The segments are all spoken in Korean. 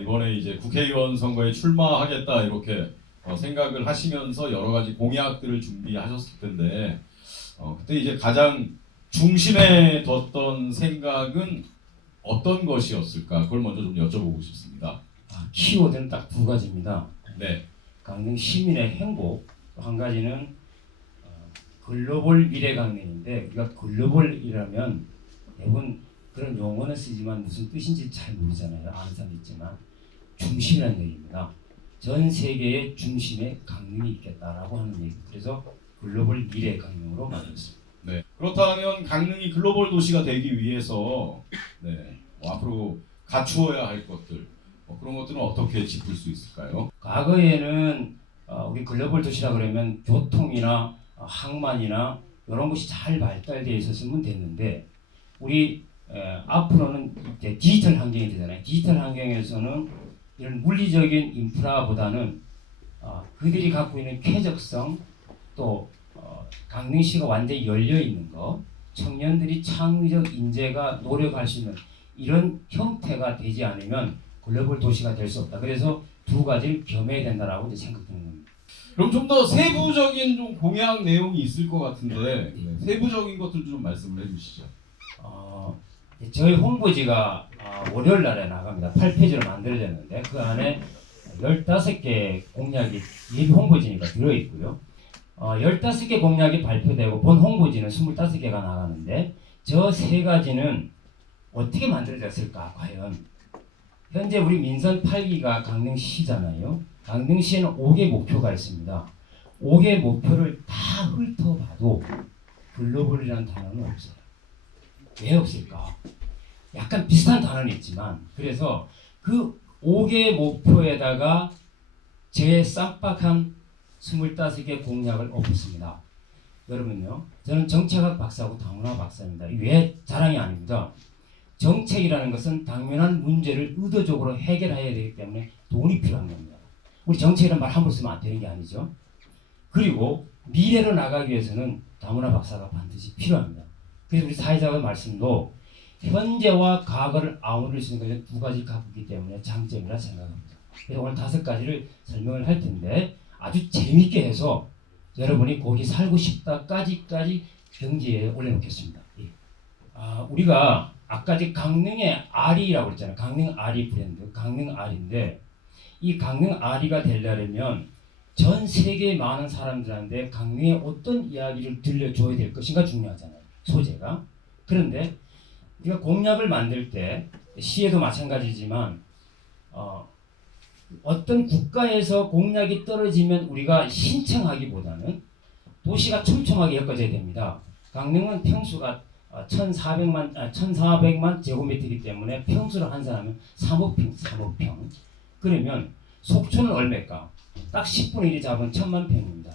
이번에 이제 국회의원 선거에 출마하겠다 이렇게 생각을 하시면서 여러 가지 공약들을 준비하셨을 텐데 그때 이제 가장 중심에 뒀던 생각은 어떤 것이었을까? 그걸 먼저 좀 여쭤보고 싶습니다. 키워드는 딱 두 가지입니다. 네. 강릉 시민의 행복, 한 가지는 글로벌 미래 강릉인데, 우리가 글로벌이라면 대부분 그런 용어는 쓰지만 무슨 뜻인지 잘 모르잖아요. 아는 사람도 있지만 중심이라는 얘기입니다. 전 세계의 중심에 강릉이 있겠다라고 하는 얘기. 그래서 글로벌 미래 강릉으로 만들었습니다. 네. 그렇다면 강릉이 글로벌 도시가 되기 위해서 앞으로 갖추어야 할 것들 그런 것들은 어떻게 짚을 수 있을까요? 과거에는 우리 글로벌 도시라 그러면 교통이나 항만이나 이런 것이 잘 발달되어 있었으면 됐는데 우리 앞으로는 이제 디지털 환경이 되잖아요. 디지털 환경에서는 이런 물리적인 인프라보다는 그들이 갖고 있는 쾌적성 또 강릉시가 완전히 열려 있는 것, 청년들이 창의적 인재가 노력할 수 있는 이런 형태가 되지 않으면 글로벌 도시가 될 수 없다. 그래서 두 가지를 겸해야 된다라고 이제 생각되는 겁니다. 그럼 좀 더 세부적인 좀 공약 내용이 있을 것 같은데 세부적인 것들 좀 말씀을 해주시죠. 저희 홍보지가 월요일 날에 나갑니다. 8페이지로 만들어졌는데 그 안에 15개 공약이 예비 홍보지니까 들어있고요. 15개 공약이 발표되고 본 홍보지는 25개가 나가는데 저 세 가지는 어떻게 만들어졌을까 과연. 현재 우리 민선 8기가 강릉시잖아요. 강릉시에는 5개 목표가 있습니다. 5개 목표를 다 훑어봐도 글로벌이라는 단어는 없어요. 왜 없을까? 약간 비슷한 단어는 있지만 그래서 그 5개 목표에다가 제 쌈박한 25개 공약을 엎었습니다. 여러분요, 저는 정책학 박사하고 당문학 박사입니다. 왜 자랑이 아닙니다. 정책이라는 것은 당면한 문제를 의도적으로 해결해야 되기 때문에 돈이 필요한 겁니다. 우리 정책이라는 말 함부로 쓰면 안 되는 게 아니죠. 그리고 미래로 나가기 위해서는 다문화 박사가 반드시 필요합니다. 그래서 우리 사회자의 말씀도 현재와 과거를 아우를 수 있는 것을 두 가지 갖고 있기 때문에 장점이라 생각합니다. 그래서 오늘 5가지를 설명을 할 텐데 아주 재밌게 해서 여러분이 거기 살고 싶다까지까지 경지에 올려놓겠습니다. 우리가 아까 강릉의 아리라고 했잖아요. 강릉 아리 브랜드, 강릉 아리인데 이 강릉 아리가 되려면 전 세계 많은 사람들한테 강릉의 어떤 이야기를 들려줘야 될 것인가 중요하잖아요. 소재가. 그런데 우리가 공약을 만들 때 시에도 마찬가지지만 어떤 국가에서 공약이 떨어지면 우리가 신청하기보다는 도시가 촘촘하게 엮어져야 됩니다. 강릉은 평수가 1,400만 제곱미터이기 때문에 평수를 환산하면 3억평. 그러면 속초는 얼마일까? 딱 10분의 1이 잡은 1,000만 평입니다.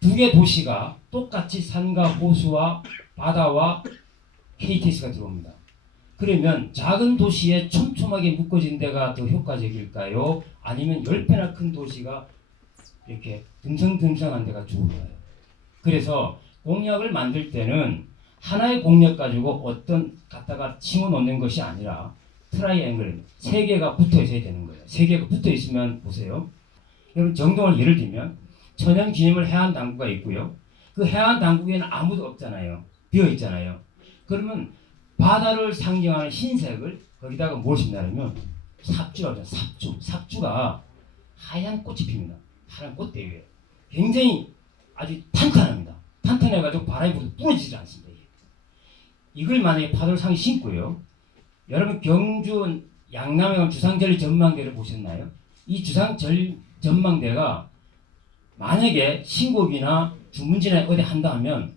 두 개 도시가 똑같이 산과 호수와 바다와 KTX가 들어옵니다. 그러면 작은 도시에 촘촘하게 묶어진 데가 더 효과적일까요? 아니면 10배나 큰 도시가 이렇게 듬성듬성한 데가 좋을까요? 그래서 공약을 만들 때는 하나의 공약 가지고 어떤 갖다가 심어 놓는 것이 아니라 트라이앵글 3개가 붙어 있어야 되는 거예요. 3개가 붙어 있으면 보세요. 여러분 정동을 예를 들면 천연 기념물 해안 당구가 있고요. 그 해안 당구에는 아무도 없잖아요. 비어 있잖아요. 그러면 바다를 상징하는 흰색을 거기다가 뭘 심냐면 삽주라고 하죠. 삽주가 하얀 꽃이 핍니다. 파란 꽃대위에 굉장히 아주 탄탄합니다. 탄탄해가지고 바람이 불어도 부러지지 않습니다. 이걸 만약에 파도를 상에 심고요. 여러분 경주 양남에 가면 주상절리 전망대를 보셨나요? 이 주상절 전망대가 만약에 신곡이나 주문진에 어디 한다 하면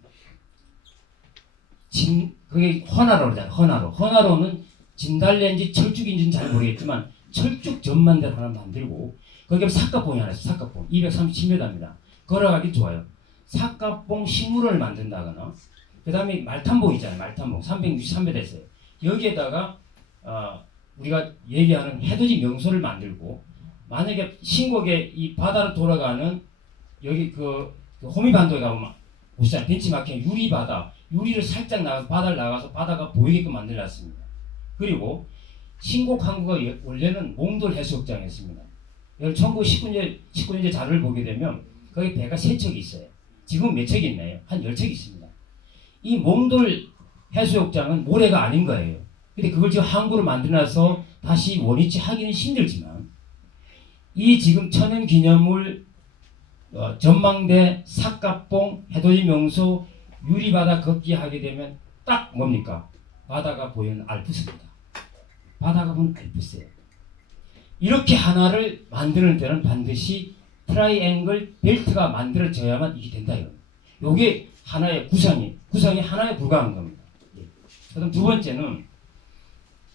그게 헌화로 그러잖아요. 헌화로는 진달래인지 철쭉인지는 잘 모르겠지만 철쭉 전망대를 하나 만들고 거기에 삭가봉이 하나 있어요. 삭가봉 237m입니다. 걸어가기 좋아요. 삭가봉 식물원을 만든다거나 그 다음에 말탄봉 있잖아요. 말탄봉 363m 있어요. 여기에다가 우리가 얘기하는 해돋이 명소를 만들고 만약에 신곡에 이 바다로 돌아가는 여기 그 호미반도에 가보면 보시잖아요. 벤치마킹 유리바다 유리를 살짝 나가서 바다를 나가서 바다가 보이게끔 만들어놨습니다. 그리고 신곡 항구가 원래는 몽돌 해수욕장이었습니다. 1919년제 자료를 보게 되면 거기 배가 3척이 있어요. 지금 몇 척이 있나요? 한 10척이 있습니다. 이 몽돌 해수욕장은 모래가 아닌 거예요. 근데 그걸 지금 항구로 만들어놔서 다시 원위치 하기는 힘들지만 이 지금 천연기념물 전망대, 삿갓봉, 해돋이 명소, 유리바다 걷기 하게 되면 딱 뭡니까? 바다가 보이는 알프스입니다. 바다가 보이는 알프스예요. 이렇게 하나를 만드는 데는 반드시 트라이앵글 벨트가 만들어져야만 이게 된다 이거예요. 요게 하나의 구성이 하나에 불과한 겁니다. 그럼 두 번째는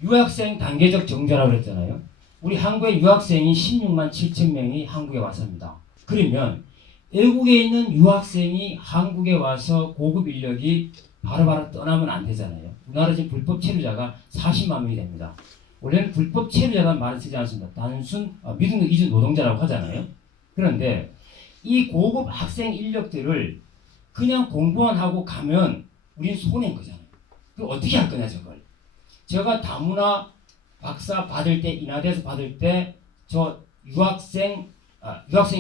유학생 단계적 정조라고 그랬잖아요. 우리 한국의 유학생이 16만 7천 명이 한국에 왔습니다. 그러면 외국에 있는 유학생이 한국에 와서 고급 인력이 바로바로 떠나면 안 되잖아요. 우리나라 지금 불법 체류자가 40만 명이 됩니다. 원래는 불법 체류자라는 말을 쓰지 않습니다. 단순 미등록 이주 노동자라고 하잖아요. 그런데 이 고급 학생 인력들을 그냥 공부만 하고 가면 우리는 손해인 거잖아요. 그럼 어떻게 할 거냐 저걸. 제가 다문화 박사 받을 때 인하대에서 받을 때 저 유학생이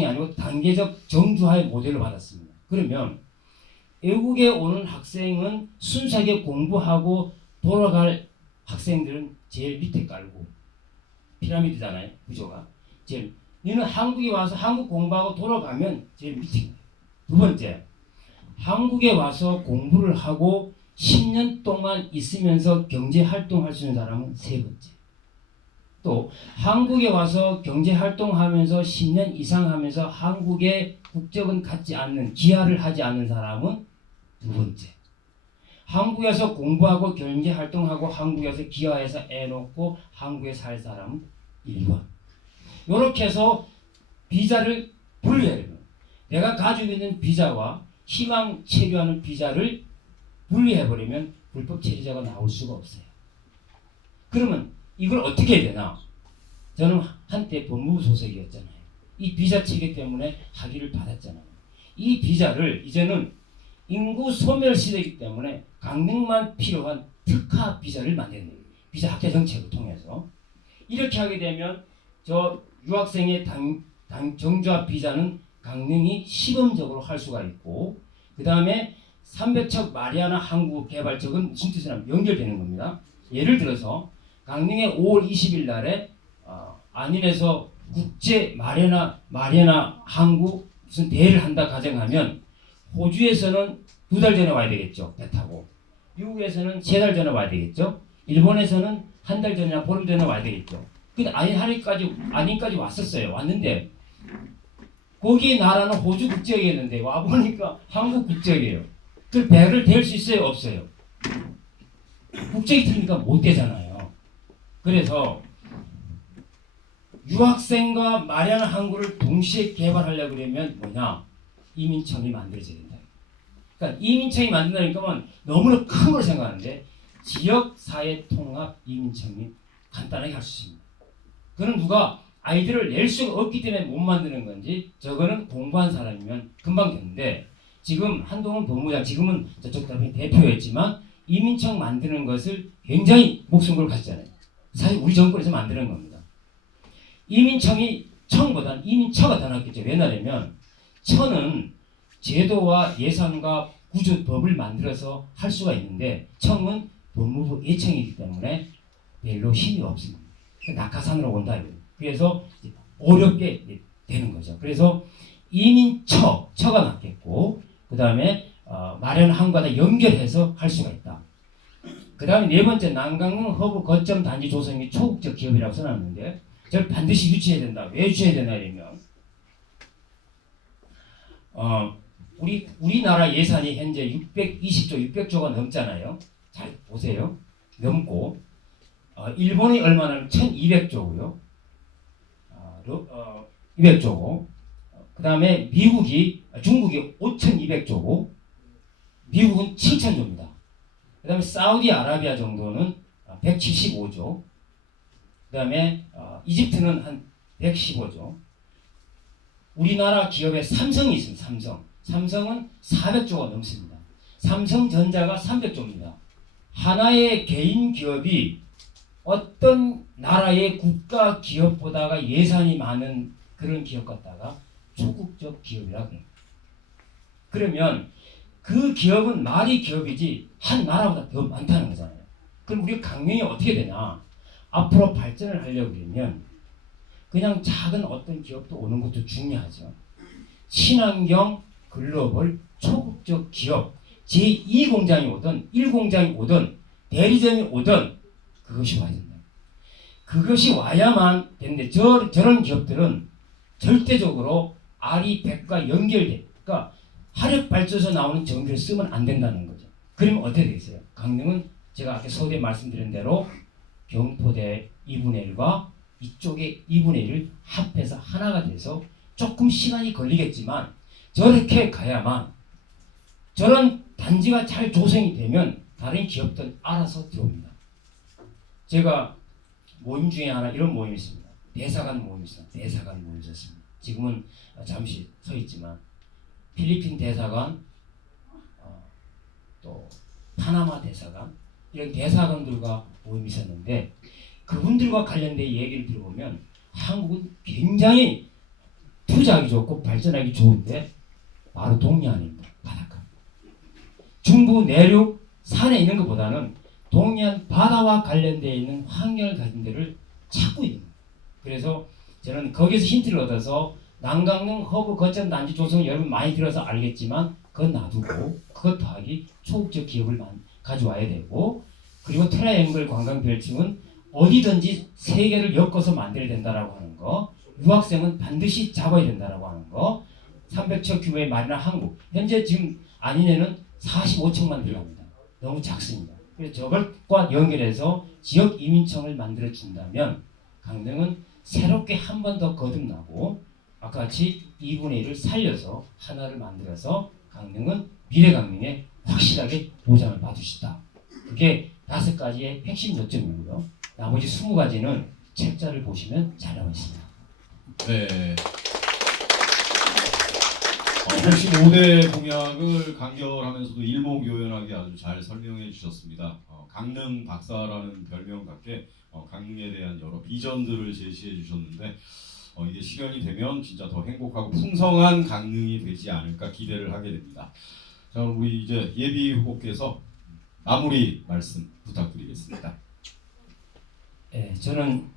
아니고 단계적 정주화의 모델을 받았습니다. 그러면 외국에 오는 학생은 순수하게 공부하고 돌아갈 학생들은 제일 밑에 깔고 피라미드잖아요. 구조가. 제일 너는 한국에 와서 한국 공부하고 돌아가면 제일 밑에. 두 번째, 한국에 와서 공부를 하고 10년 동안 있으면서 경제 활동할 수 있는 사람은 세 번째. 또 한국에 와서 경제 활동하면서 10년 이상 하면서 한국의 국적은 갖지 않는 기하를 하지 않는 사람은 두 번째. 한국에서 공부하고 경제 활동하고 한국에서 기하해서 애 놓고 한국에 살 사람은 1번. 이렇게 해서 비자를 분류해야 돼요. 내가 가지고 있는 비자와 희망 체류하는 비자를 분리해버리면 불법 체류자가 나올 수가 없어요. 그러면 이걸 어떻게 해야 되나? 저는 한때 법무부 소속이었잖아요. 이 비자 체계 때문에 학위를 받았잖아요. 이 비자를 이제는 인구 소멸 시대이기 때문에 강릉만 필요한 특화 비자를 만드는 거예요. 비자 학회 정책을 통해서. 이렇게 하게 되면 저 유학생의 정주화 비자는 강릉이 시범적으로 할 수가 있고 그 다음에 300척 마리아나 항구 개발적은 무슨 뜻이냐면 연결되는 겁니다. 예를 들어서 강릉에 5월 20일 날에 안인에서 국제 마리아나 항구 무슨 대회를 한다 가정하면 호주에서는 2달 전에 와야 되겠죠. 배 타고. 미국에서는 3달 전에 와야 되겠죠. 일본에서는 한 달 전이나 보름 전에 와야 되겠죠. 근데 안인까지 왔었어요. 왔는데 거기 나라는 호주 국적이었는데 와보니까 한국 국적이에요. 그 배를 댈 수 있어요? 없어요? 국적이 틀리니까 못 되잖아요. 그래서 유학생과 마리아나 항구를 동시에 개발하려고 그러면 뭐냐? 이민청이 만들어져야 된다. 그러니까 이민청이 만든다니까 너무나 큰 걸 생각하는데 지역사회 통합 이민청이 간단하게 할 수 있습니다. 그는 누가 아이들을 낼 수가 없기 때문에 못 만드는 건지 저거는 공부한 사람이면 금방 되는데 지금 한동훈 법무장 지금은 저쪽 답변 대표였지만 이민청 만드는 것을 굉장히 목숨 걸고 하시잖아요. 사실 우리 정권에서 만드는 겁니다. 이민청이 청보다는 이민처가 더 낫겠죠. 왜냐하면 청은 제도와 예산과 구조법을 만들어서 할 수가 있는데 청은 법무부 예청이기 때문에 별로 힘이 없습니다. 낙하산으로 온다 이거예요. 그래서 어렵게 되는 거죠. 그래서 이민처가 낫겠고 그 다음에 마련 항구와 연결해서 할 수가 있다. 그 다음에 네 번째 난강릉 허브 거점 단지 조성이 초국적 기업이라고 써놨는데 저를 반드시 유치해야 된다. 왜 유치해야 되나 이러면 우리나라 예산이 현재 600조가 넘잖아요. 잘 보세요. 넘고 일본이 얼마나 1200조고요. 200조고 그 다음에 중국이 5200조고 미국은 7000조입니다. 그 다음에 사우디아라비아 정도는 175조 그 다음에 이집트는 한 115조 우리나라 기업에 삼성이 있습니다. 삼성은 400조가 넘습니다. 삼성전자가 300조입니다. 하나의 개인 기업이 어떤 나라의 국가 기업보다가 예산이 많은 그런 기업 갖다가 초국적 기업이라 그래요. 그러면 그 기업은 말이 기업이지 한 나라보다 더 많다는 거잖아요. 그럼 우리 강릉이 어떻게 되냐? 앞으로 발전을 하려고 그러면 그냥 작은 어떤 기업도 오는 것도 중요하죠. 친환경 글로벌 초국적 기업 제2공장이 오든 1공장이 오든 대리점이 오든 그것이 와야 된다. 그것이 와야만 되는데 저런 기업들은 절대적으로 R이 100과 연결돼. 그러니까 화력발전소 나오는 전기를 쓰면 안 된다는 거죠. 그러면 어떻게 되겠어요? 강릉은 제가 아까 서두에 말씀드린 대로 경포대 2분의 1과 이쪽에 2분의 1을 합해서 하나가 돼서 조금 시간이 걸리겠지만 저렇게 가야만 저런 단지가 잘 조성이 되면 다른 기업들 알아서 들어옵니다. 제가 모임 중에 하나 이런 모임이 있습니다. 대사관 모임이 있습니다. 대사관 모임이 있었습니다. 지금은 잠시 서 있지만 필리핀 대사관, 또 파나마 대사관 이런 대사관들과 모임이 있었는데 그분들과 관련된 얘기를 들어보면 한국은 굉장히 투자하기 좋고 발전하기 좋은데 바로 동해안입니다. 바닷가. 중부 내륙 산에 있는 것보다는 동해안 바다와 관련되어 있는 환경을 가진 데를 찾고 있는 거예요. 그래서 저는 거기서 힌트를 얻어서 남강릉 허브 거점 단지 조성 여러분 많이 들어서 알겠지만 그건 놔두고 그것 더하기 초국적 기업을 가져와야 되고 그리고 트라이앵글 관광별칭은 어디든지 세계를 엮어서 만들어야 된다라고 하는 거 유학생은 반드시 잡아야 된다라고 하는 거 300척 규모의 마리나 항구 현재 지금 안인에는 45척만 들어갑니다. 너무 작습니다. 그래서 저것과 연결해서 지역 이민청을 만들어 준다면 강릉은 새롭게 한 번 더 거듭나고 아까 같이 2분의 1을 살려서 하나를 만들어서 강릉은 미래 강릉에 확실하게 보장을 받을 수 있다. 그게 5가지의 핵심 요점이고요. 나머지 20가지는 책자를 보시면 잘 나와 있습니다. 네. 핵심 5대 공약을 간결하면서도 일목요연하게 아주 잘 설명해 주셨습니다. 강릉 박사라는 별명 같게 강릉에 대한 여러 비전들을 제시해 주셨는데 이게 실현이 되면 진짜 더 행복하고 풍성한 강릉이 되지 않을까 기대를 하게 됩니다. 자, 우리 이제 예비 후보께서 마무리 말씀 부탁드리겠습니다. 네, 저는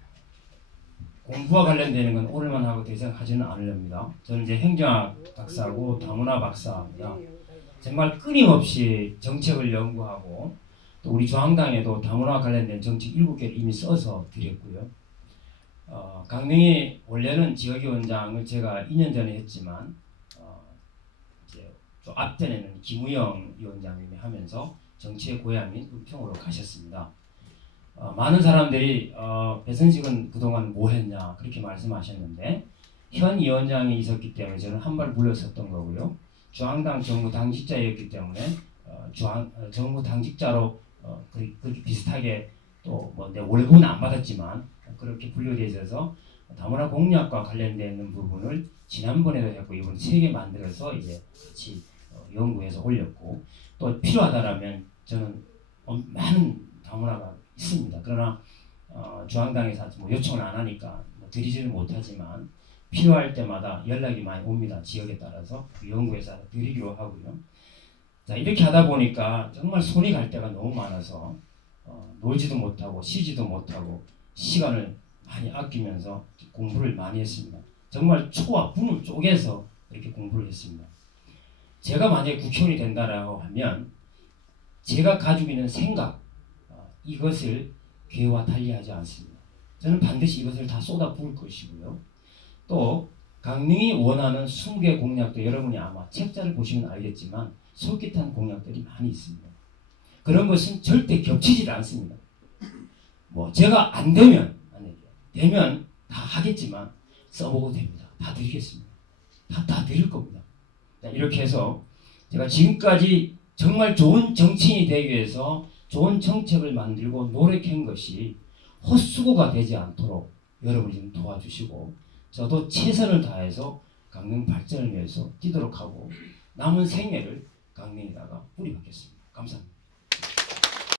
공부와 관련되는 건 오늘만 하고 더 이상 하지는 않으렵니다. 저는 이제 행정학 박사고 다문화 박사입니다. 정말 끊임없이 정책을 연구하고 또 우리 중앙당에도 다문화 관련된 정책 7개를 이미 써서 드렸고요. 강릉이 원래는 지역위원장을 제가 2년 전에 했지만 이제 좀 앞전에는 김우영 위원장님이 하면서 정치의 고향인 은평으로 가셨습니다. 많은 사람들이 배선식은 그동안 뭐 했냐 그렇게 말씀하셨는데 현 위원장이 있었기 때문에 저는 한 발 물러섰던 거고요. 중앙당 정무 당직자였기 때문에 정무 당직자로 그렇게 비슷하게 또뭐 내 월급은 안 받았지만 그렇게 분류되어 있어서 다문화 공약과 관련되는 부분을 지난번에도 했고 이번 3개 만들어서 이제 같이 연구해서 올렸고 또 필요하다라면 저는 많은 다문화가 있습니다. 그러나 중앙당에서 뭐 요청을 안 하니까 뭐 드리지는 못하지만 필요할 때마다 연락이 많이 옵니다. 지역에 따라서 그 연구해서 드리기로 하고요. 자 이렇게 하다 보니까 정말 손이 갈 때가 너무 많아서 놀지도 못하고 쉬지도 못하고 시간을 많이 아끼면서 공부를 많이 했습니다. 정말 초와 분을 쪼개서 이렇게 공부를 했습니다. 제가 만약에 국회의원이 된다라고 하면 제가 가지고 있는 생각 이것을 괴와 달리하지 않습니다. 저는 반드시 이것을 다 쏟아 부을 것이고요. 또 강릉이 원하는 20개 공약도 여러분이 아마 책자를 보시면 알겠지만 솔깃한 공약들이 많이 있습니다. 그런 것은 절대 겹치질 않습니다. 뭐 제가 안 되면 되면 다 하겠지만 써보고 됩니다. 다 드리겠습니다. 다 드릴 겁니다. 이렇게 해서 제가 지금까지 정말 좋은 정치인이 되기 위해서 좋은 정책을 만들고 노력한 것이 헛수고가 되지 않도록 여러분이 좀 도와주시고 저도 최선을 다해서 강릉 발전을 위해서 뛰도록 하고 남은 생애를 강릉에다가 뿌리박겠습니다. 감사합니다.